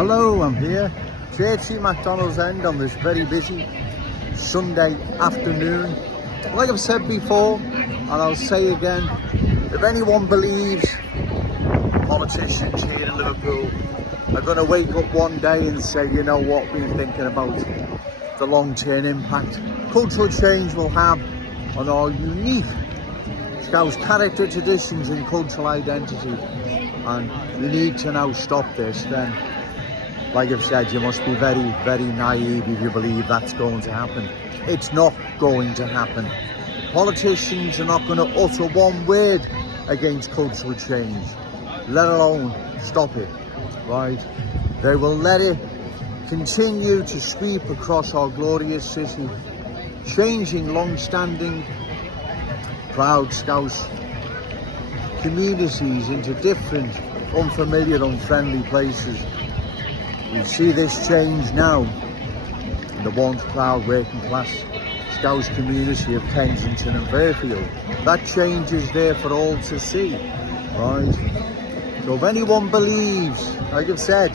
Hello, I'm here, JHC McDonald's End on this very busy Sunday afternoon. Like I've said before, and I'll say again, if anyone believes politicians here in Liverpool are going to wake up one day and say, you know what, we're thinking about the long-term impact cultural change will have on our unique Scouse character, traditions and cultural identity, and you need to now stop this, then like I've said, you must be very, very naive if you believe that's going to happen. It's not going to happen. Politicians are not going to utter one word against cultural change, let alone stop it, right? They will let it continue to sweep across our glorious city, changing long-standing, proud Scouse communities into different, unfamiliar, unfriendly places. We see this change now in the once proud working class Scouse community of Kensington and Fairfield. That change is there for all to see, right? So if anyone believes, like I've said,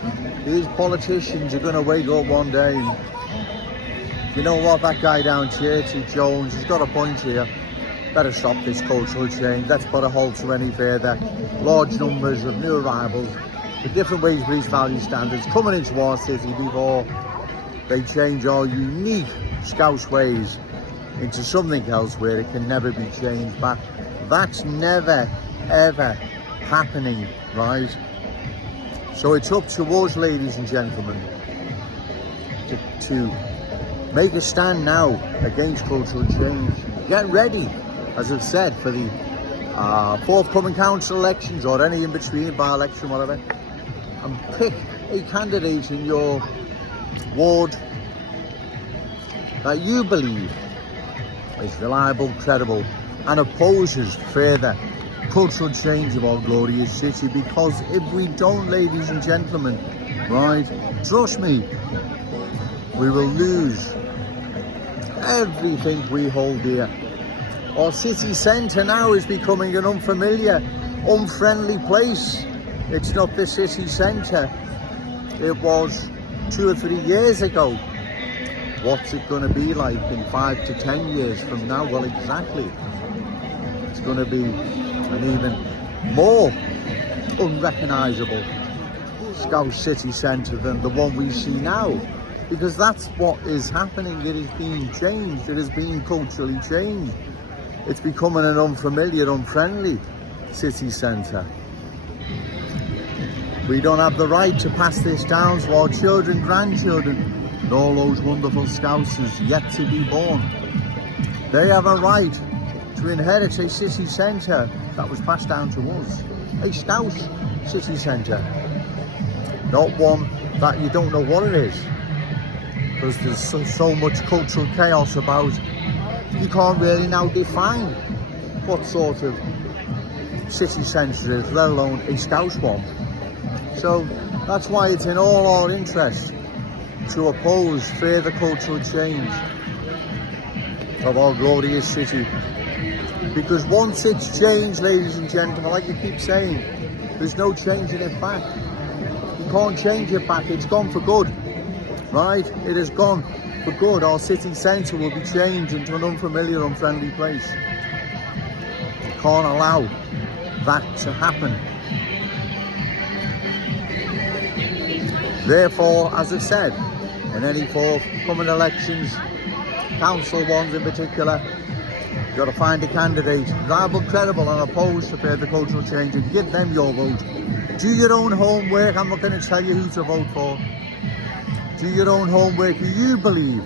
these politicians are going to wake up one day and, you know what, that guy down Cherty, Jones, he's got a point here. Better stop this cultural change. Let's put a halt to any further large numbers of new arrivals with different wage-based value standards coming into our city before they change our unique Scouse ways into something else where it can never be changed back. That's never, ever happening, right? So it's up to us, ladies and gentlemen, to make a stand now against cultural change. Get ready, as I've said, for the forthcoming council elections or any in between, by-election, whatever, and pick a candidate in your ward that you believe is reliable, credible, and opposes further cultural change of our glorious city. Because if we don't, ladies and gentlemen, right, trust me, we will lose everything we hold dear. Our city centre now is becoming an unfamiliar, unfriendly place. It's not the city centre it was 2 or 3 years ago. What's it going to be like in 5 to 10 years from now? Well, exactly. It's going to be an even more unrecognisable Scouse city centre than the one we see now. Because that's what is happening. It is being changed. It is being culturally changed. It's becoming an unfamiliar, unfriendly city centre. We don't have the right to pass this down to our children, grandchildren, and all those wonderful Scousers yet to be born. They have a right to inherit a city centre that was passed down to us. A Scouse city centre. Not one that you don't know what it is. Because there's so much cultural chaos about, you can't really now define what sort of city centre it is, let alone a Scouse one. So that's why it's in all our interest to oppose further cultural change of our glorious city. Because once it's changed, ladies and gentlemen, like you keep saying, there's no changing it back. You can't change it back, it's gone for good, right? It has gone for good. Our city centre will be changed into an unfamiliar, unfriendly place. You can't allow that to happen. Therefore, as I said, in any forthcoming elections, council ones in particular, you've got to find a candidate reliable, credible and opposed to further cultural change and give them your vote. Do your own homework. I'm not going to tell you who to vote for. Do your own homework who you believe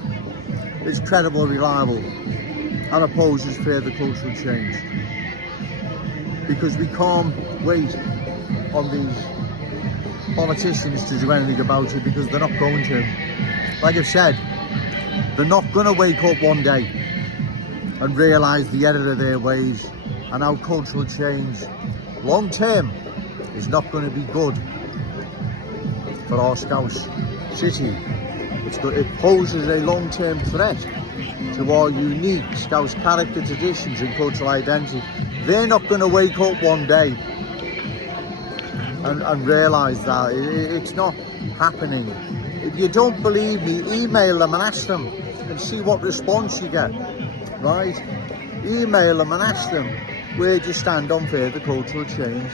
is credible, reliable and opposes further cultural change. Because we can't wait on these politicians to do anything about it, because they're not going to. Like I've said, they're not going to wake up one day and realise the error of their ways and how cultural change long term is not going to be good for our Scouse city. It poses a long term threat to our unique Scouse character, traditions and cultural identity. They're not going to wake up one day and realise that it's not happening. If you don't believe me, email them and ask them and see what response you get, right? Email them and ask them, where do you stand on further cultural change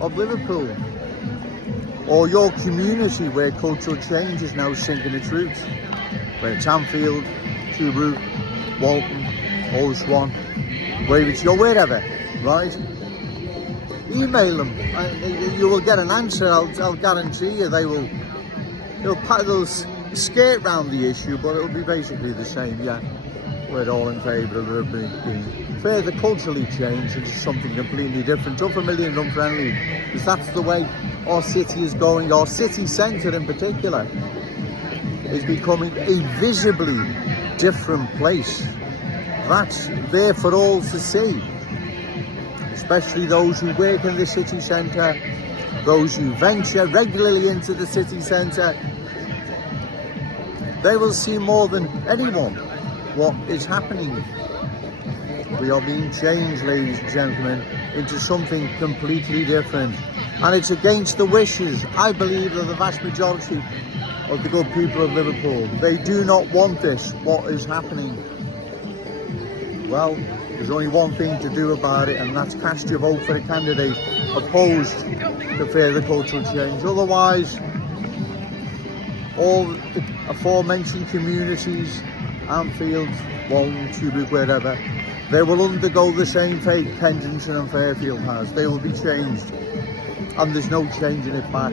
of Liverpool? Or your community where cultural change is now sinking its roots, where it's Anfield, Tobruk, Walton, Old Swan, Wavertree, or wherever, right? Email them, you will get an answer. I'll guarantee you they'll skate round the issue, but it'll be basically the same. Yeah, we're all in favour of it being further culturally changed into something completely different, unfamiliar and unfriendly, because that's the way our city is going. Our city centre in particular is becoming a visibly different place. That's there for all to see, especially those who work in the city centre, those who venture regularly into the city centre. They will see more than anyone what is happening. We are being changed, ladies and gentlemen, into something completely different. And it's against the wishes, I believe, of the vast majority of the good people of Liverpool. They do not want this, what is happening. Well, there's only one thing to do about it, and that's cast your vote for a candidate opposed to further cultural change. Otherwise, all the aforementioned communities, Anfield, Walton, Tobruk, wherever, they will undergo the same fate Kensington and Fairfield has. They will be changed, and there's no changing it back.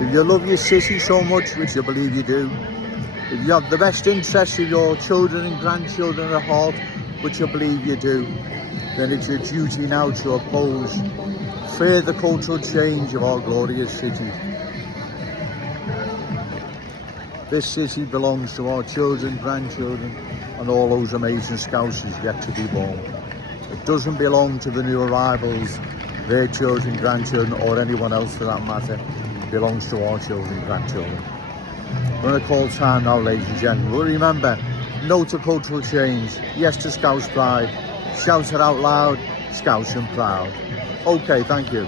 If you love your city so much, which I believe you do, if you have the best interests of your children and grandchildren at heart, which I believe you do, then it's your duty now to oppose further cultural change of our glorious city. This city belongs to our children, grandchildren, and all those amazing Scousers yet to be born. It doesn't belong to the new arrivals, their children, grandchildren, or anyone else for that matter. It belongs to our children, grandchildren. We're going to call time now, ladies and gentlemen. But remember, no to cultural change, yes to Scouse pride, shout it out loud, Scouse and proud. Okay, thank you.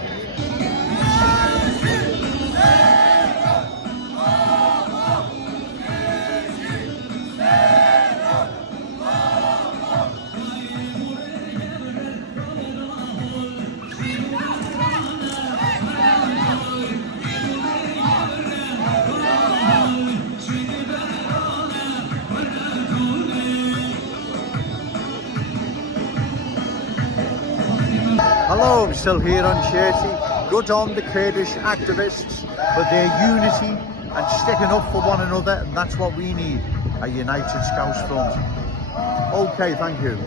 Hello, I'm still here on Cherty. Good on the Kurdish activists for their unity and sticking up for one another, and that's what we need, a united Scouse front. Okay, thank you.